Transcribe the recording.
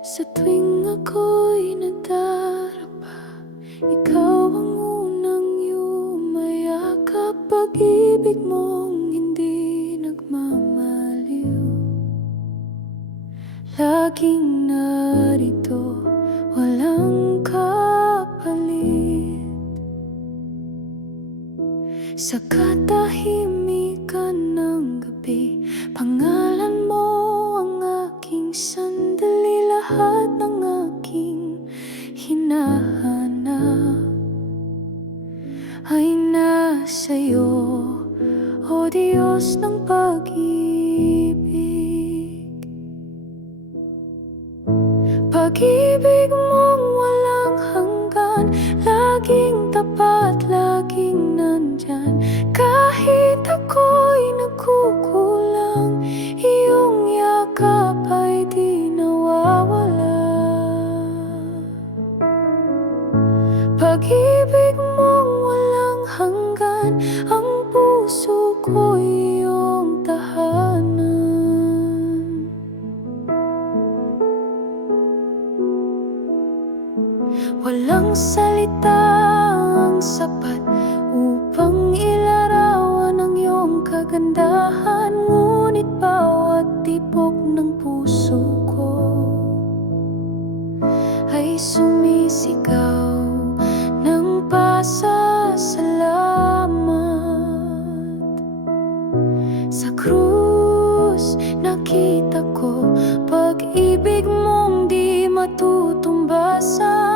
Sa tuwing ako'y nadarapa, ikaw ang unang yumayakap. Pag-ibig mong hindi nagmamaliw, laging narito, walang kapalit. Sa katahimikan ng gabi, pangalan mo ang aking sandali. Lahat ng aking hinahanap ay nasa'yo, o Diyos ng pag-ibig. Pag-ibig mong walang hanggan, laging tapat, laging nandyan. Kahit ako'y nagkukulang, iyong yakap ay di nawawala. Pag-ibig mong walang hanggan, ang puso ko'y iyong tahanan. Walang salitang sapat upang ilarawan ang iyong kagandahan, ngunit bawat tibok ng puso ko ay sumisigaw ng pasasalamat. Sa krus nakita ko pag-ibig mong di matutumbasan.